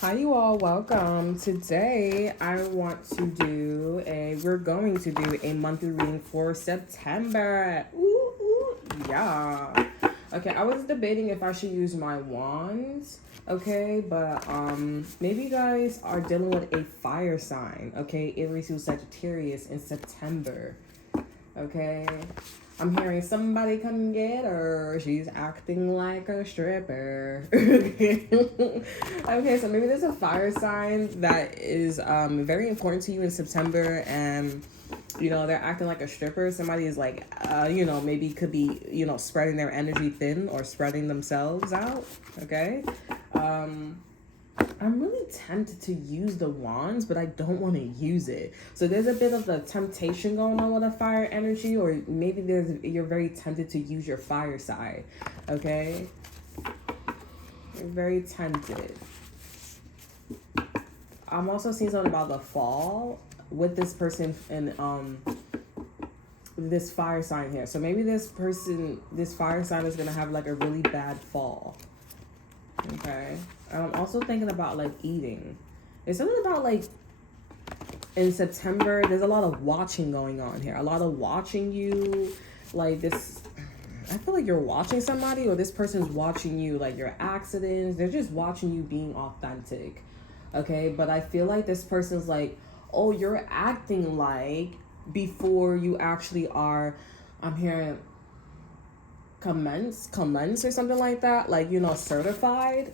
Hi, you all. Welcome. Today, we're going to do a monthly reading for September. Ooh, ooh, yeah. Okay, I was debating if I should use my wands. Okay, but maybe you guys are dealing with a fire sign. Okay, Aries through Sagittarius in September. Okay. I'm hearing somebody come get her. She's acting like a stripper. Okay, so maybe there's a fire sign that is very important to you in September, and they're acting like a stripper. Somebody is like, maybe could be spreading their energy thin or spreading themselves out. Okay. I'm really tempted to use the wands, but I don't want to use it. So there's a bit of the temptation going on with a fire energy, or maybe you're very tempted to use your fire side. Okay, you're very tempted. I'm also seeing something about the fall with this person and this fire sign here. So maybe this fire sign is gonna have like a really bad fall. Okay. I'm also thinking about like eating. There's something about like in September, there's a lot of watching going on here. A lot of watching you, like this. I feel like you're watching somebody, or this person's watching you, like your accidents. They're just watching you being authentic. Okay. But I feel like this person's like, oh, you're acting like before you actually are. I'm hearing commence or something like that, like certified.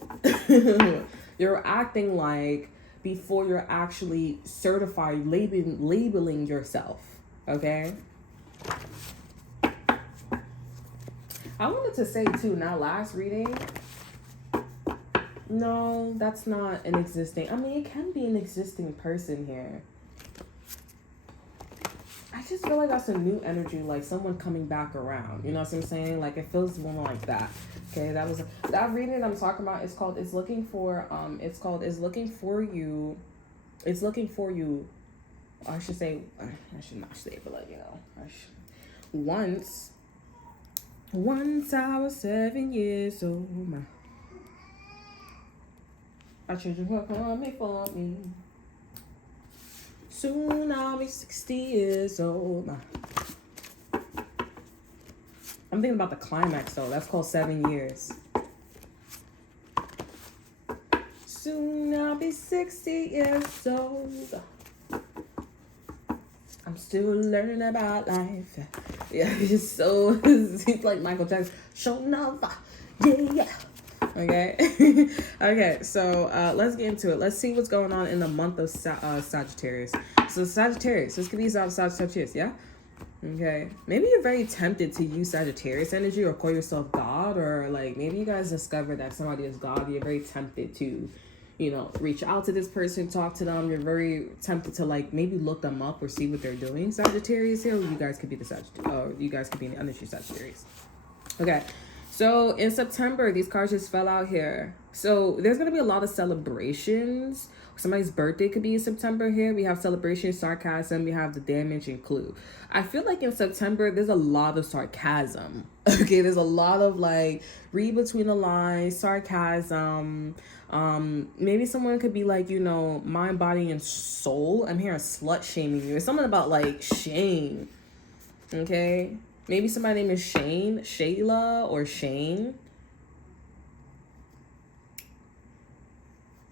You're acting like before you're actually certified, labeling yourself. Okay, I wanted to say too, now last reading, no, that's not an existing, I mean it can be an existing person here. I just feel like that's a new energy, like someone coming back around. You know what I'm saying? Like it feels more like that. Okay, that reading I'm talking about. It's called "It's Looking for." It's looking for you. It's looking for you. I should say. I should not say, but like Once I was 7 years old. My children were coming for me. Soon I'll be 60 years old. I'm thinking about the climax though. That's called 7 years. Soon I'll be 60 years old. I'm still learning about life. Yeah, he's like Michael Jackson. Show enough. Yeah. Okay. Okay, so let's get into it. Let's see what's going on in the month of Sagittarius. So Sagittarius, this could be Sagittarius, yeah? Okay. Maybe you're very tempted to use Sagittarius energy or call yourself God, or like maybe you guys discover that somebody is God. You're very tempted to, reach out to this person, talk to them. You're very tempted to like maybe look them up or see what they're doing. Sagittarius here, you guys could be you guys could be in the energy Sagittarius. Okay. So in September, these cards just fell out here. So there's going to be a lot of celebrations. Somebody's birthday could be in September here. We have celebration, sarcasm. We have the damage and clue. I feel like in September, there's a lot of sarcasm. Okay, there's a lot of like read between the lines, sarcasm. Maybe someone could be like, mind, body, and soul. I'm hearing slut shaming you. It's something about like shame. Okay. Maybe somebody's name is Shane, Shayla, or Shane.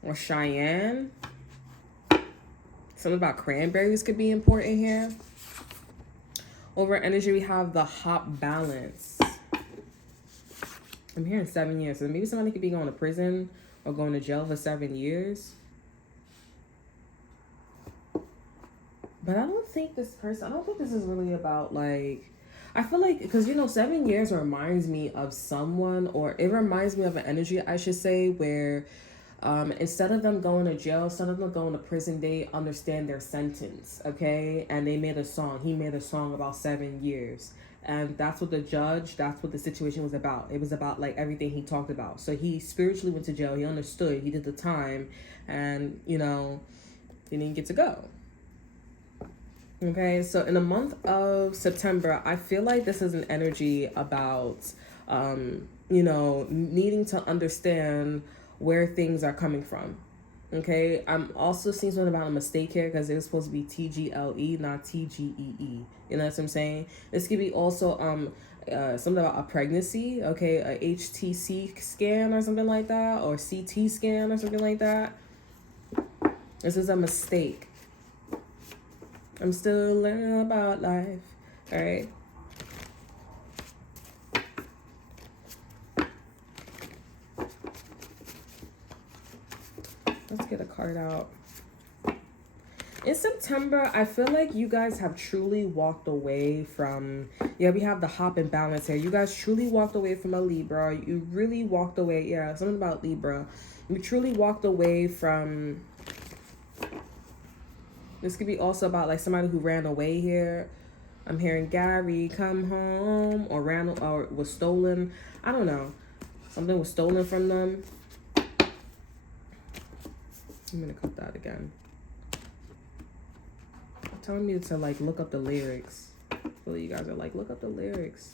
Or Cheyenne. Something about cranberries could be important here. Over energy, we have the hot balance. I'm hearing 7 years. So maybe somebody could be going to prison or going to jail for 7 years. But I don't think this is really about like, I feel like, because 7 years reminds me of someone, or it reminds me of an energy, I should say, where instead of them going to jail, instead of them going to prison, they understand their sentence, okay? And they made a song. He made a song about 7 years. And that's what the situation was about. It was about like everything he talked about. So he spiritually went to jail. He understood. He did the time. And, he didn't get to go. Okay, so in the month of September, I feel like this is an energy about, needing to understand where things are coming from. Okay, I'm also seeing something about a mistake here because it was supposed to be TGLE, not TGEE. You know what I'm saying? This could be also something about a pregnancy. Okay, a HTC scan or something like that, or CT scan or something like that. This is a mistake. I'm still learning about life. All right. Let's get a card out. In September, I feel like you guys have truly walked away from, yeah, we have the hop and balance here. You guys truly walked away from a Libra. You really walked away, yeah, something about Libra. You truly walked away from, this could be also about like somebody who ran away here. I'm hearing Gary come home or ran or was stolen. I don't know. Something was stolen from them. I'm gonna cut that again. Telling me to like look up the lyrics. So you guys are like, look up the lyrics.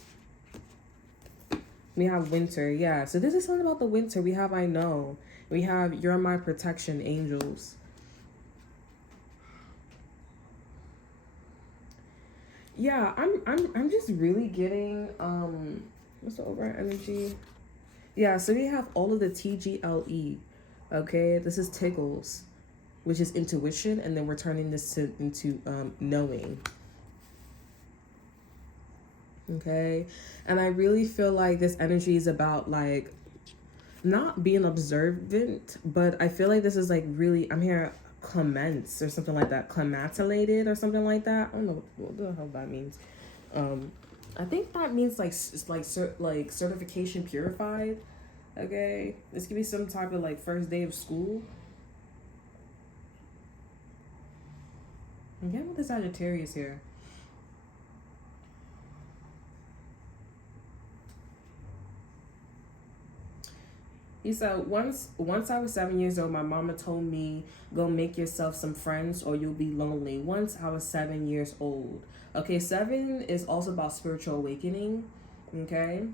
We have winter, yeah. So this is something about the winter. We have I know. We have you're my protection, angels. Yeah, I'm just really getting what's the overall energy? Yeah, so we have all of the TGLE. Okay, this is tickles, which is intuition, and then we're turning this into knowing. Okay, and I really feel like this energy is about like not being observant, but I feel like this is like really, I'm here clements or something like that, clematilated or something like that. I don't know what the hell that means. I think that means like it's like certification purified. Okay, this could be some type of like first day of school. And get with the Sagittarius here. He said, once I was 7 years old, my mama told me, go make yourself some friends or you'll be lonely. Once I was 7 years old. Okay, 7 is also about spiritual awakening. Okay.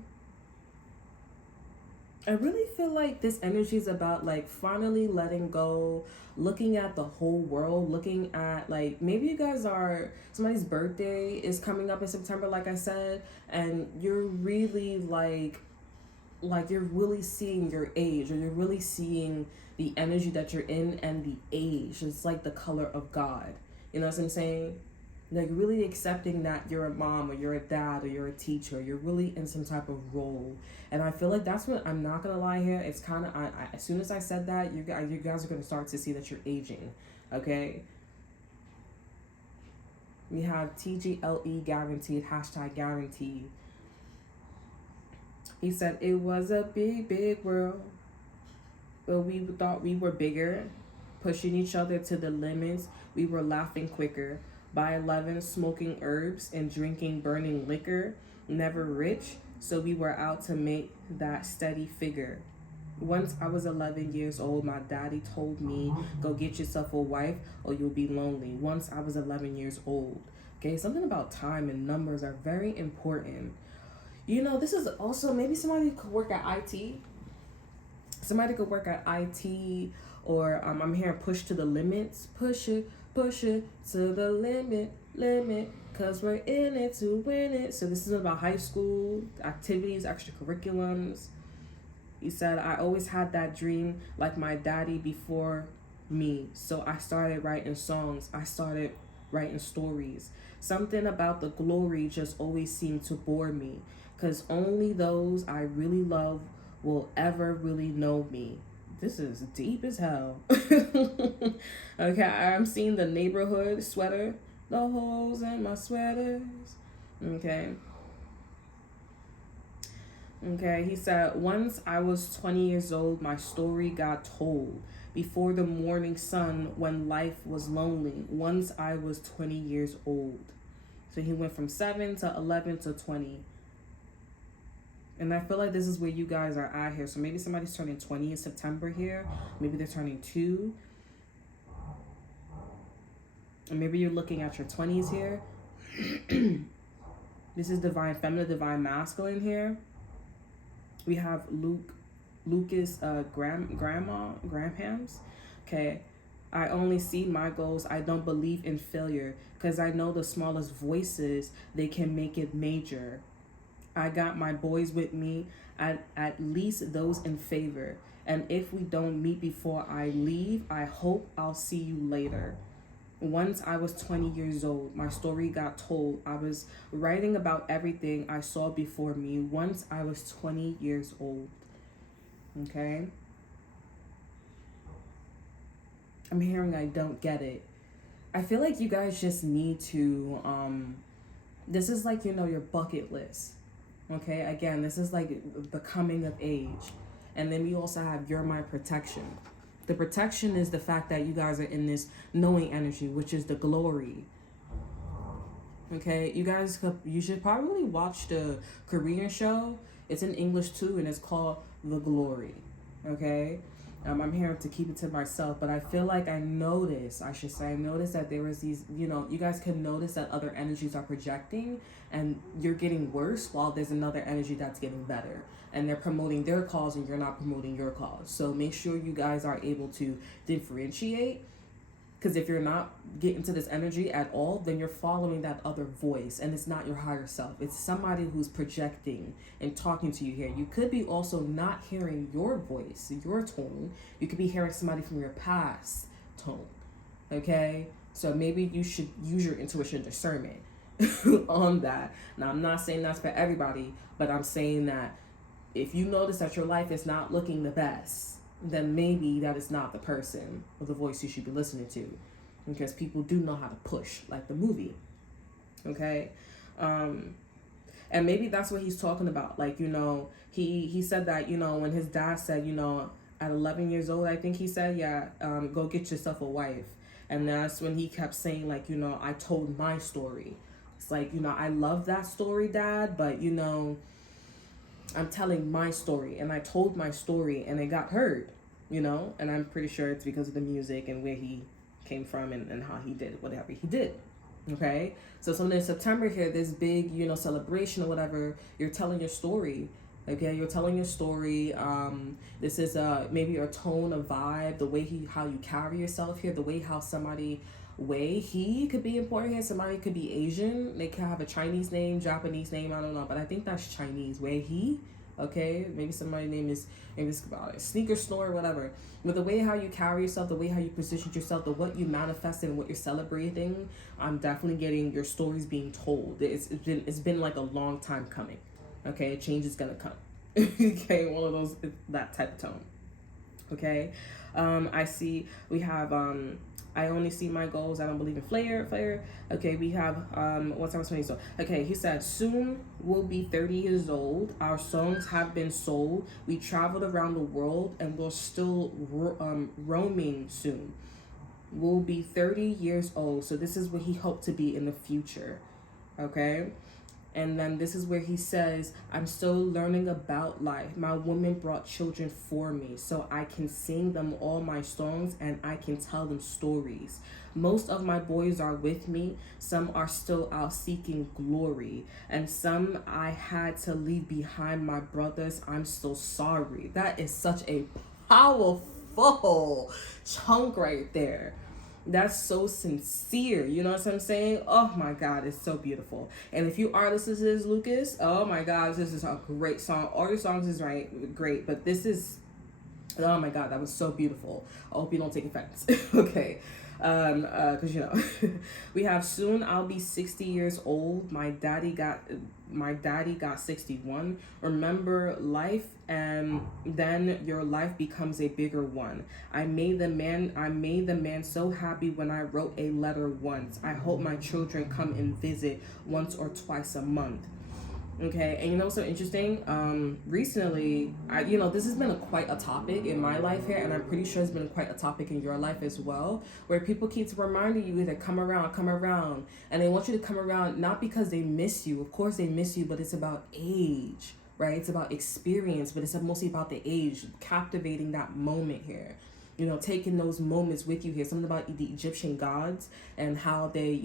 I really feel like this energy is about like finally letting go, looking at the whole world, looking at like maybe you guys are somebody's birthday is coming up in September, like I said, and you're really like you're really seeing your age, or you're really seeing the energy that you're in and the age. It's like the color of God. You know what I'm saying? Like really accepting that you're a mom or you're a dad or you're a teacher. You're really in some type of role, and I feel like that's what I'm not gonna lie here. It's kind of I as soon as I said that, you guys are gonna start to see that you're aging. Okay. We have TGLE guaranteed, hashtag guaranteed. He said it was a big, big world, but we thought we were bigger, pushing each other to the limits. We were laughing quicker. By 11, smoking herbs and drinking burning liquor. Never rich, so we were out to make that steady figure. Once I was 11 years old, my daddy told me, go get yourself a wife or you'll be lonely. Once I was 11 years old. Okay, something about time and numbers are very important. You know, this is also maybe somebody could work at IT. Somebody could work at IT, or I'm hearing push to the limits. Push it to the limit. Cause we're in it to win it. So this is about high school activities, extracurriculums. He said, I always had that dream like my daddy before me. So I started writing songs. I started writing stories. Something about the glory just always seemed to bore me. Because only those I really love will ever really know me. This is deep as hell. Okay, I'm seeing the neighborhood sweater. The holes in my sweaters. Okay. Okay, he said, once I was 20 years old, my story got told. Before the morning sun, when life was lonely. Once I was 20 years old. So he went from 7 to 11 to 20. And I feel like this is where you guys are at here. So maybe somebody's turning 20 in September here. Maybe they're turning 2. And maybe you're looking at your 20s here. This is divine feminine, divine masculine here. We have Lucas Grahams. Okay. I only see my goals. I don't believe in failure because I know the smallest voices, they can make it major. I got my boys with me, at least those in favor. And if we don't meet before I leave, I hope I'll see you later. Once I was 20 years old, my story got told. I was writing about everything I saw before me. Once I was 20 years old. Okay? I'm hearing I don't get it. I feel like you guys just need to, this is like, your bucket list. Okay? Again, this is like the coming of age. And then we also have your mind protection. The protection is the fact that you guys are in this knowing energy, which is the glory. Okay, you should probably watch the Korean show. It's in English too, and it's called The Glory. Okay, I'm here to keep it to myself, but I feel like I noticed that there was these, you guys can notice that other energies are projecting and you're getting worse while there's another energy that's getting better. And they're promoting their cause and you're not promoting your cause. So make sure you guys are able to differentiate. Because if you're not getting to this energy at all, then you're following that other voice and it's not your higher self. It's somebody who's projecting and talking to you here. You could be also not hearing your voice, your tone. You could be hearing somebody from your past tone. Okay? So maybe you should use your intuition discernment on that. Now, I'm not saying that's for everybody, but I'm saying that if you notice that your life is not looking the best, then maybe that is not the person or the voice you should be listening to, because people do know how to push, like the movie. Okay? And maybe that's what he's talking about. Like, he said that, when his dad said, at 11 years old, I think he said, go get yourself a wife. And that's when he kept saying, like, I told my story. It's like, I love that story, Dad, but, I'm telling my story, and I told my story and it got heard, and I'm pretty sure it's because of the music and where he came from and how he did whatever he did. Okay, so in September here, this big, celebration or whatever, you're telling your story. Okay, you're telling your story. This is maybe your tone, a vibe, the way how you carry yourself here, the way how somebody he could be important here. Somebody could be Asian. They could have a Chinese name, Japanese name. I don't know, but I think that's Chinese. Okay, maybe somebody's name is about a sneaker store or whatever. But the way how you carry yourself, the way how you position yourself, the what you manifest and what you're celebrating, I'm definitely getting your stories being told. It's been like a long time coming. Okay, a change is gonna come. Okay, one of those, that type of tone. Okay, I see we have I only see my goals. I don't believe in flair. Okay, we have what's our 20? So okay, he said soon we'll be 30 years old. Our songs have been sold. We traveled around the world and we're still roaming soon. We'll be 30 years old. So this is what he hoped to be in the future. Okay. And then this is where he says, I'm still learning about life. My woman brought children for me, so I can sing them all my songs and I can tell them stories. Most of my boys are with me. Some are still out seeking glory. And some I had to leave behind. My brothers, I'm so sorry. That is such a powerful chunk right there. That's so sincere. You know what I'm saying? Oh my God, it's so beautiful. And if you are listening to this, Lucas, oh my God, this is a great song. All your songs is great, but this is, oh my God, that was so beautiful. I hope you don't take offense. Okay. Because we have soon I'll be 60 years old. My daddy got 61. Remember life, and then your life becomes a bigger one. I made the man so happy when I wrote a letter once. I hope my children come and visit once or twice a month. Okay, and so interesting, recently, this has been quite a topic in my life here, and I'm pretty sure it's been quite a topic in your life as well, where people keep reminding you that come around, and they want you to come around not because they miss you. Of course they miss you, but it's about age, right? It's about experience, but it's mostly about the age, captivating that moment here. Taking those moments with you here. Something about the Egyptian gods and how they,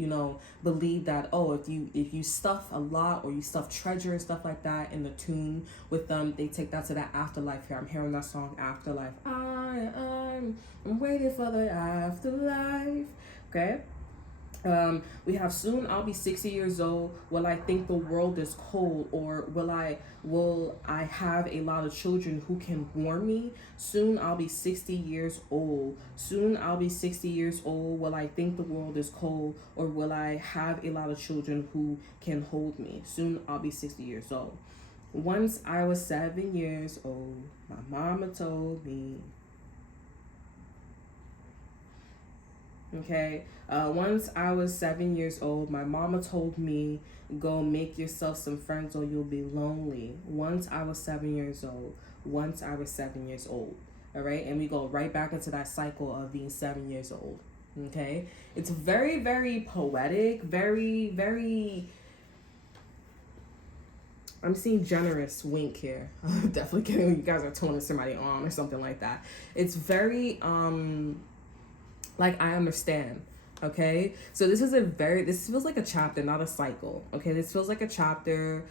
believe that, if you stuff a lot or you stuff treasure and stuff like that in the tomb with them, they take that to that afterlife here. I'm hearing that song, Afterlife. I'm waiting for the afterlife. Okay. We have soon I'll be 60 years old. Will I think the world is cold, or will I have a lot of children who can warm me? Soon I'll be 60 years old. Soon I'll be 60 years old. Will I think the world is cold, or will I have a lot of children who can hold me? Soon I'll be 60 years old. Once I was 7 years old, my mama told me, okay, once I was 7 years old, my mama told me, go make yourself some friends or you'll be lonely. Once I was 7 years old. Once I was 7 years old. All right. And we go right back into that cycle of being 7 years old. Okay. It's very, very poetic, very, very. I'm seeing generous wink here. Definitely kidding. You guys are turning somebody on or something like that. It's very, like, I understand. Okay, so this feels like a chapter, not a cycle. Okay, this feels like a chapter.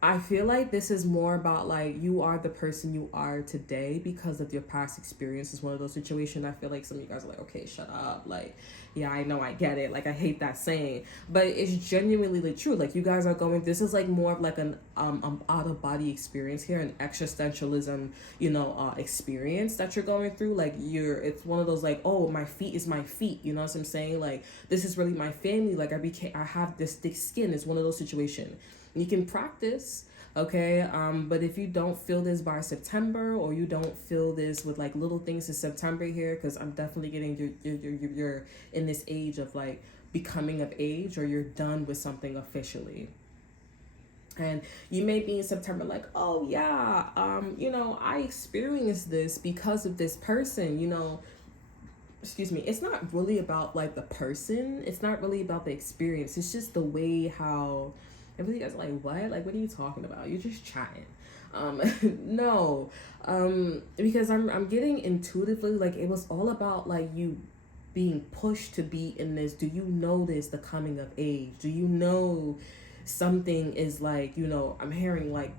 I feel like this is more about like you are the person you are today because of your past experience. Is one of those situations. I feel like some of you guys are like, okay, shut up. Like, yeah, I know, I get it. Like, I hate that saying, but it's genuinely like true. Like, you guys are going. This is like more of like an out of body experience here, an existentialism, experience that you're going through. Like, it's one of those like, oh, my feet is my feet. You know what I'm saying? Like, this is really my family. Like, I have this thick skin. It's one of those situations. You can practice, okay, but if you don't feel this by September, or you don't feel this with like little things in September here, because I'm definitely getting you're in this age of like becoming of age, or you're done with something officially. And you may be in September like, oh yeah, I experienced this because of this person, excuse me. It's not really about like the person, it's not really about the experience, it's just the way how everybody guy's like, what? Like, what are you talking about? You're just chatting. No. Because I'm getting intuitively, like, it was all about like you being pushed to be in this. Do you notice the coming of age? Do you know something is like, I'm hearing like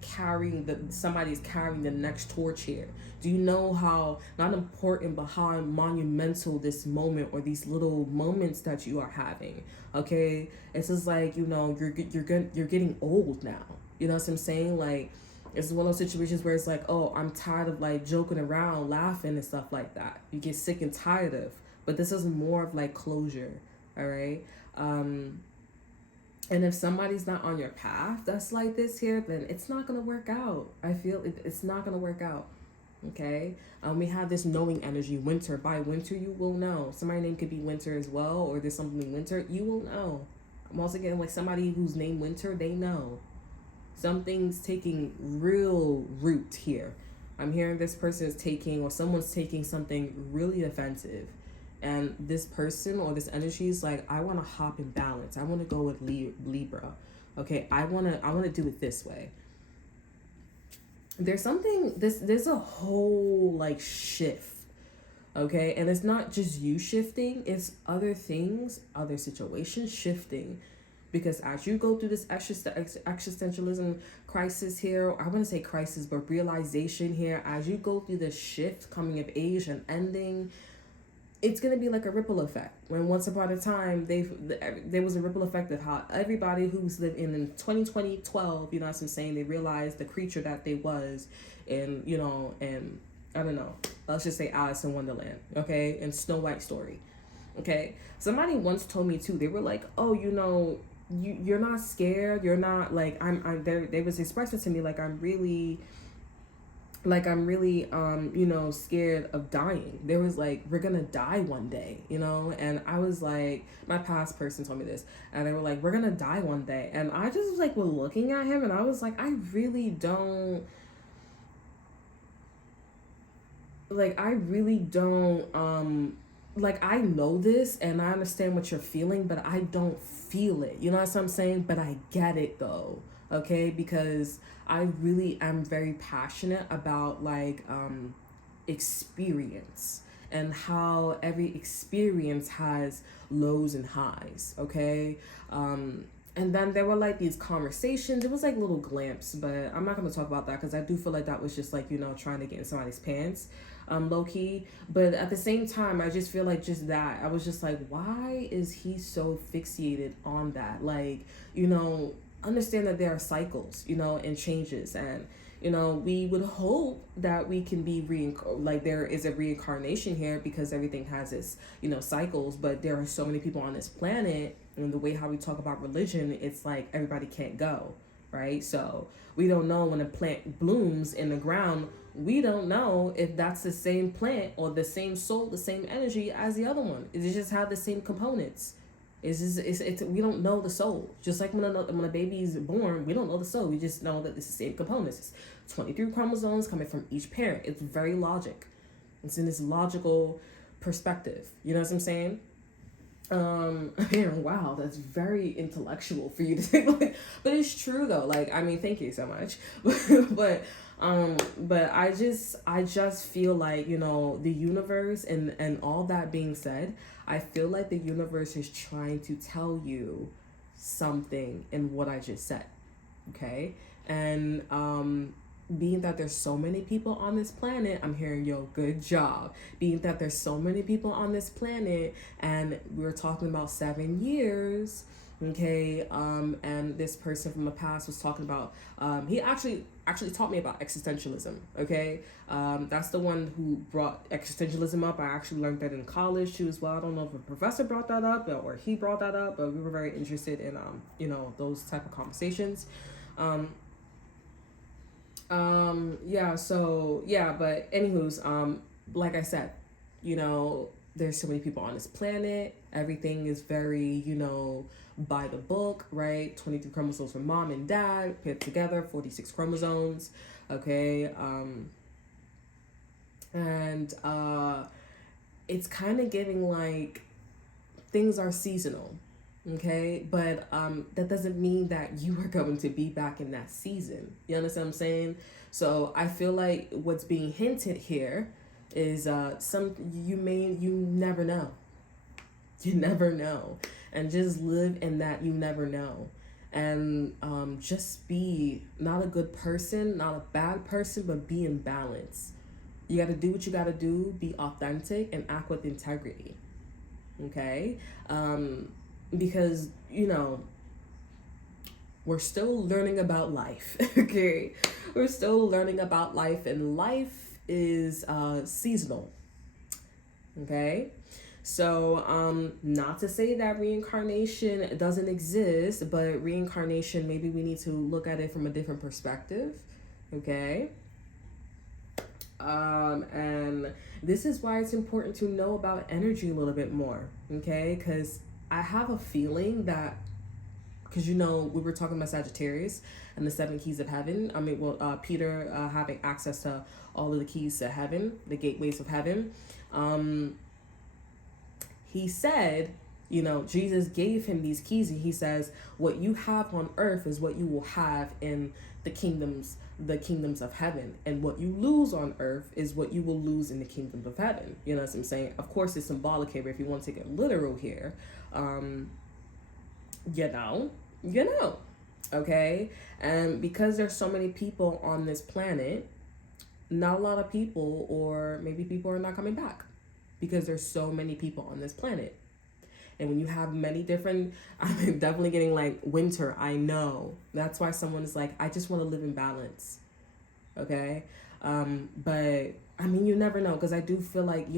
somebody's carrying the next torch here. Do you know how not important but how monumental this moment or these little moments that you are having? Okay, it's just like, you're getting old now. You know what I'm saying? Like, it's one of those situations where it's like, oh, I'm tired of like joking around, laughing and stuff like that. You get sick and tired of. But this is more of like closure. All right. And if somebody's not on your path that's like this here, then it's not going to work out. I feel it's not going to work out. Okay. We have this knowing energy. Winter. By winter, you will know. Somebody's name could be Winter as well, or there's something Winter. You will know. I'm also getting like somebody whose name Winter, they know. Something's taking real root here. I'm hearing this person is taking, or someone's taking something really offensive. And this person or this energy is like, I want to hop in balance. I want to go with Libra. Okay, I want to do it this way. There's a whole like shift. Okay, and it's not just you shifting, it's other things, other situations shifting. Because as you go through this existentialism crisis here, I want to say crisis, but realization here, as you go through this shift, coming of age and ending, it's going to be like a ripple effect. When once upon a time, there was a ripple effect of how everybody who's lived in 2020, 12, you know what I'm saying, they realized the creature that they was, and, and I don't know, let's just say Alice in Wonderland, okay, and Snow White story, okay? Somebody once told me too, they were like, oh, you're not scared, you're not like, they was expressing to me like I'm really scared of dying. There was like, we're gonna die one day, and I was like, my past person told me this, and they were like, we're gonna die one day, and I just was like, was looking at him, and I was like, I really don't like, I know this and I understand what you're feeling, but I don't feel it. You know what I'm saying? But I get it though. Okay, because I really am very passionate about like experience, and how every experience has lows and highs. Okay, and then there were like these conversations. It was like little glimpses, but I'm not gonna talk about that because I do feel like that was just like trying to get in somebody's pants. low key. But at the same time, I just feel like just that. I was just like, why is he so fixated on that? Like, understand that there are cycles, and changes, and we would hope that we can be like there is a reincarnation here because everything has its cycles. But there are so many people on this planet, and the way how we talk about religion, it's like everybody can't go, right? So we don't know when a plant blooms in the ground. We don't know if that's the same plant or the same soul, the same energy as the other one. It just have the same components. It's we don't know the soul. Just like when a baby is born, we don't know the soul. We just know that it's the same components. It's 23 chromosomes coming from each parent. It's very logic. It's in this logical perspective. You know what I'm saying? Wow, that's very intellectual for you to say, but it's true though. Like, I mean, thank you so much. But I just feel like, the universe, and all that being said, I feel like the universe is trying to tell you something in what I just said. Okay. And, being that there's so many people on this planet, I'm hearing, good job. Being that there's so many people on this planet, and we're talking about 7 years, okay, and this person from the past was talking about, he actually taught me about existentialism, okay? That's the one who brought existentialism up. I actually learned that in college too as well. I don't know if a professor brought that up or he brought that up, but we were very interested in, those type of conversations. But anywho's, like I said, there's so many people on this planet. Everything is very, by the book, right? 23 chromosomes from mom and dad paired together, 46 chromosomes. Okay. It's kind of giving like things are seasonal. Okay, but that doesn't mean that you are going to be back in that season. You understand what I'm saying? So I feel like what's being hinted here is you never know. You never know. And just live in that you never know. And just be not a good person, not a bad person, but be in balance. You got to do what you got to do, be authentic, and act with integrity. Okay? Because, we're still learning about life. Okay? We're still learning about life, and life is seasonal. Okay? So, not to say that reincarnation doesn't exist, but reincarnation, maybe we need to look at it from a different perspective. Okay? And this is why it's important to know about energy a little bit more. Okay? Because I have a feeling that, because we were talking about Sagittarius and the 7 keys of heaven. I mean, Peter having access to all of the keys to heaven, the gateways of heaven. He said, Jesus gave him these keys, and he says, what you have on earth is what you will have in the kingdoms of heaven, and what you lose on earth is what you will lose in the kingdoms of heaven. You know what I'm saying? Of course, it's symbolic here, but if you want to take it literal here, okay? And because there's so many people on this planet, not a lot of people, or maybe people are not coming back because there's so many people on this planet. And when you have many different, I'm definitely getting like winter, I know. That's why someone is like, I just want to live in balance. Okay? But I mean, you never know, because I do feel like,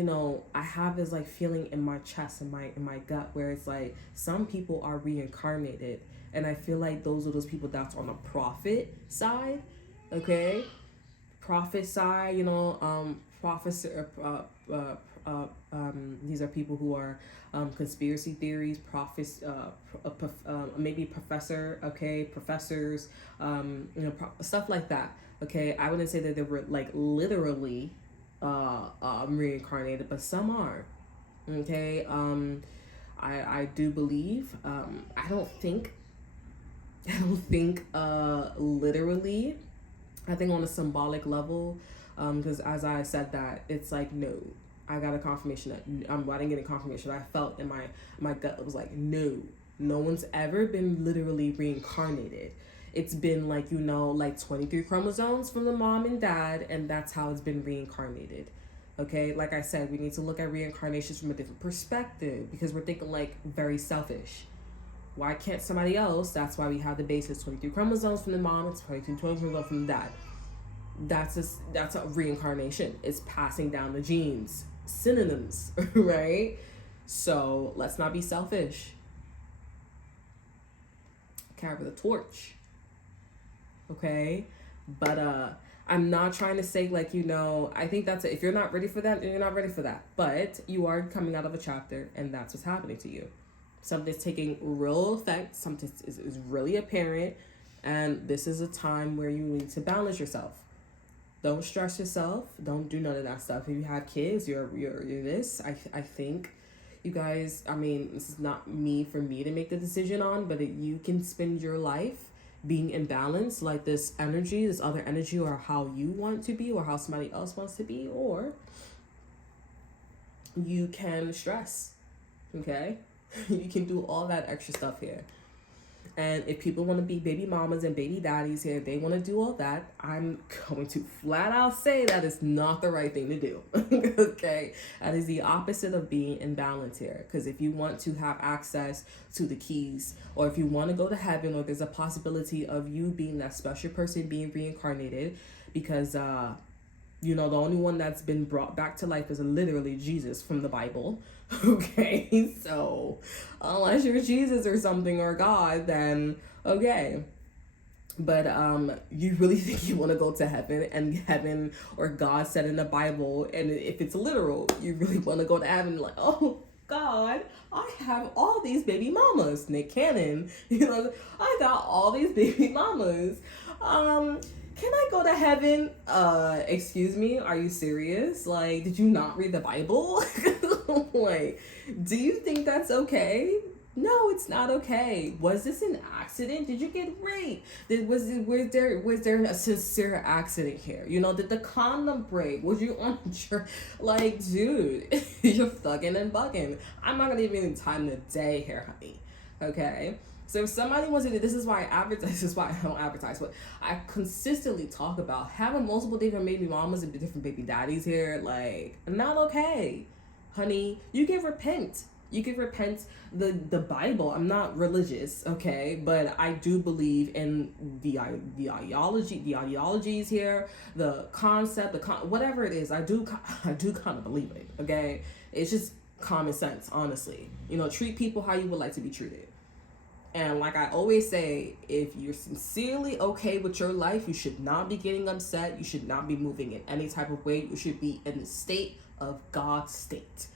I have this like feeling in my chest, in my gut, where it's like some people are reincarnated, and I feel like those are those people that's on the prophet side. Okay? Prophet side, these are people who are conspiracy theories, prophets, maybe professors, stuff like that. Okay, I wouldn't say that they were like literally reincarnated, but some are. Okay, I do believe. I don't think literally. I think on a symbolic level, because as I said that, it's like, no, I got a confirmation that I didn't get a confirmation. I felt in my gut, it was like, no one's ever been literally reincarnated. It's been like, like 23 chromosomes from the mom and dad, and that's how it's been reincarnated. Okay, like I said, we need to look at reincarnations from a different perspective because we're thinking like very selfish. Why can't somebody else? That's why we have the basis 23 chromosomes from the mom, it's 22 chromosomes from the dad. That's a reincarnation. It's passing down the genes, synonyms, right? So let's not be selfish. Carry the torch, okay? But I'm not trying to say like, I think that's it. If you're not ready for that, then you're not ready for that. But you are coming out of a chapter, and that's what's happening to you. Something's taking real effect. Something is really apparent, and this is a time where you need to balance yourself. Don't stress yourself. Don't do none of that stuff. If you have kids, you're this. I think you guys, I mean, this is not for me to make the decision on, but you can spend your life being in balance, like this other energy, or how you want to be, or how somebody else wants to be, or you can stress, okay? You can do all that extra stuff here. And if people want to be baby mamas and baby daddies here, they want to do all that, I'm going to flat out say that is not the right thing to do. Okay? That is the opposite of being in balance here. Because if you want to have access to the keys, or if you want to go to heaven, or there's a possibility of you being that special person being reincarnated, because the only one that's been brought back to life is literally Jesus from the Bible. Okay, so unless you're Jesus or something, or God, then okay. But you really think you want to go to heaven, and heaven or God said in the Bible, and if it's literal, you really want to go to heaven, like, oh God, I have all these baby mamas. Nick Cannon, I got all these baby mamas. Can I go to heaven? Excuse me, are you serious? Like, did you not read the Bible? Like, do you think that's okay? No, it's not okay. Was this an accident? Did you get raped? Was there a sincere accident here? Did the condom break? Was you on like, dude, you're thugging and bugging. I'm not gonna give you any time of the day here, honey. Okay? So if somebody wants to do, this is why I don't advertise, but I consistently talk about having multiple different baby mamas and different baby daddies here, like, not okay. Honey, you can repent. You can repent. The Bible, I'm not religious, okay, but I do believe in the ideologies here, the concept, whatever it is, I do kind of believe it, okay? It's just common sense, honestly. Treat people how you would like to be treated. And like I always say, if you're sincerely okay with your life, you should not be getting upset. You should not be moving in any type of way. You should be in the state of God's state.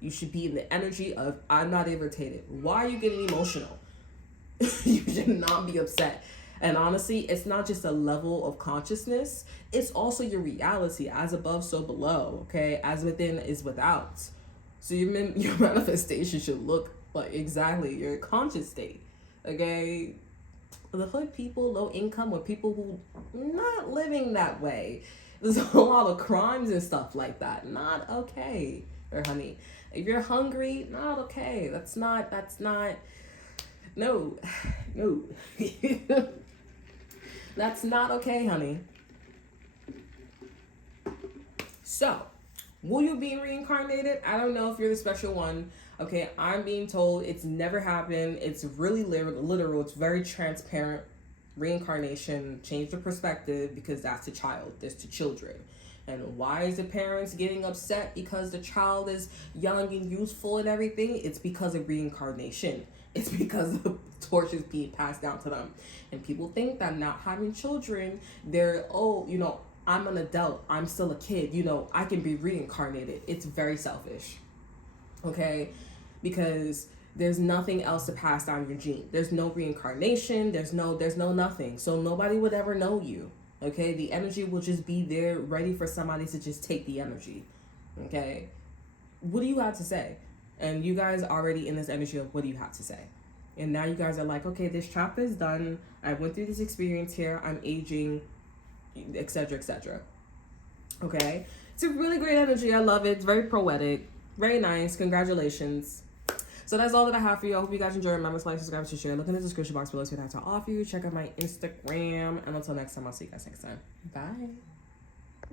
You should be in the energy of, I'm not irritated. Why are you getting emotional? You should not be upset. And honestly, it's not just a level of consciousness. It's also your reality. As above, so below. Okay? As within is without. So your manifestation should look like exactly your conscious state. Okay, the hood people, low income, or people who not living that way. There's a lot of crimes and stuff like that. Not okay, or honey. If you're hungry, not okay. That's not. No. That's not okay, honey. So, will you be reincarnated? I don't know if you're the special one. Okay, I'm being told it's never happened. It's really literal. It's very transparent. Reincarnation, change the perspective, because that's the child. There's the children. And why is the parents getting upset because the child is young and youthful and everything? It's because of reincarnation. It's because the torch is being passed down to them. And people think that not having children, they're, I'm an adult. I'm still a kid. I can be reincarnated. It's very selfish. Okay, because there's nothing else to pass down your gene. There's no reincarnation. There's no nothing. So nobody would ever know you. Okay, the energy will just be there, ready for somebody to just take the energy. Okay, what do you have to say? And you guys are already in this energy of what do you have to say? And now you guys are like, okay, this chapter is done. I went through this experience here. I'm aging, etc., etc. Okay, it's a really great energy. I love it. It's very poetic. Very nice. Congratulations. So that's all that I have for you. I hope you guys enjoy. Remember to like, subscribe, to share. Look in the description box below to see what I have to offer you. Check out my Instagram. And until next time, I'll see you guys next time. Bye.